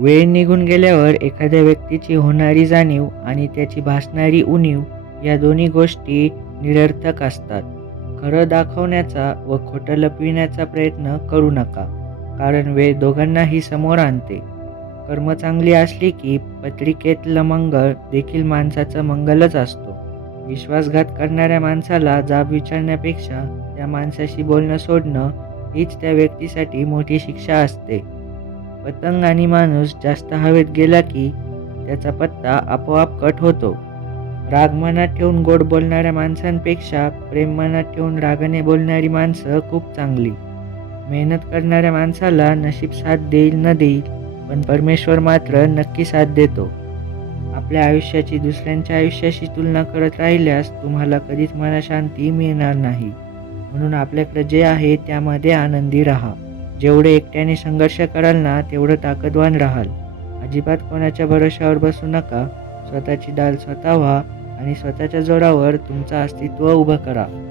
वेळ निघून गेल्यावर एखाद्या व्यक्तीची होणारी जाणीव आणि त्याची भासणारी उणीव या दोन्ही गोष्टी निरर्थक असतात. खरं दाखवण्याचा व खोटं लपविण्याचा प्रयत्न करू नका कारण वेळ दोघांनाही समोर आणते. कर्म चांगली असली की पत्रिकेतलं मंगळ देखील माणसाचं मंगलच असतो. विश्वासघात करणाऱ्या माणसाला जाब विचारण्यापेक्षा त्या माणसाशी बोलणं सोडणं हीच त्या व्यक्तीसाठी मोठी शिक्षा असते. पतंग आणि माणूस जास्त हवेत गेला की त्याचा पत्ता आपोआप कट होतो. राग मनात ठेवून गोड बोलणाऱ्या माणसांपेक्षा प्रेम मनात ठेवून रागाने बोलणारी माणसं खूप चांगली. मेहनत करणाऱ्या माणसाला नशीब साथ देईल न देईल पण परमेश्वर मात्र नक्की साथ देतो. आपल्या आयुष्याची दुसऱ्यांच्या आयुष्याशी तुलना करत राहिल्यास तुम्हाला कधीच मनाशांती मिळणार नाही. म्हणून आपल्याकडे जे आहे त्यामध्ये आनंदी राहा. जेवढे एकट्याने संघर्ष कराल ना तेवढं ताकदवान राहाल. अजिबात कोणाच्या भरोश्यावर बसू नका. स्वतःची डाल स्वतः व्हा आणि स्वतःच्या जोरावर तुमचं अस्तित्व उभं करा.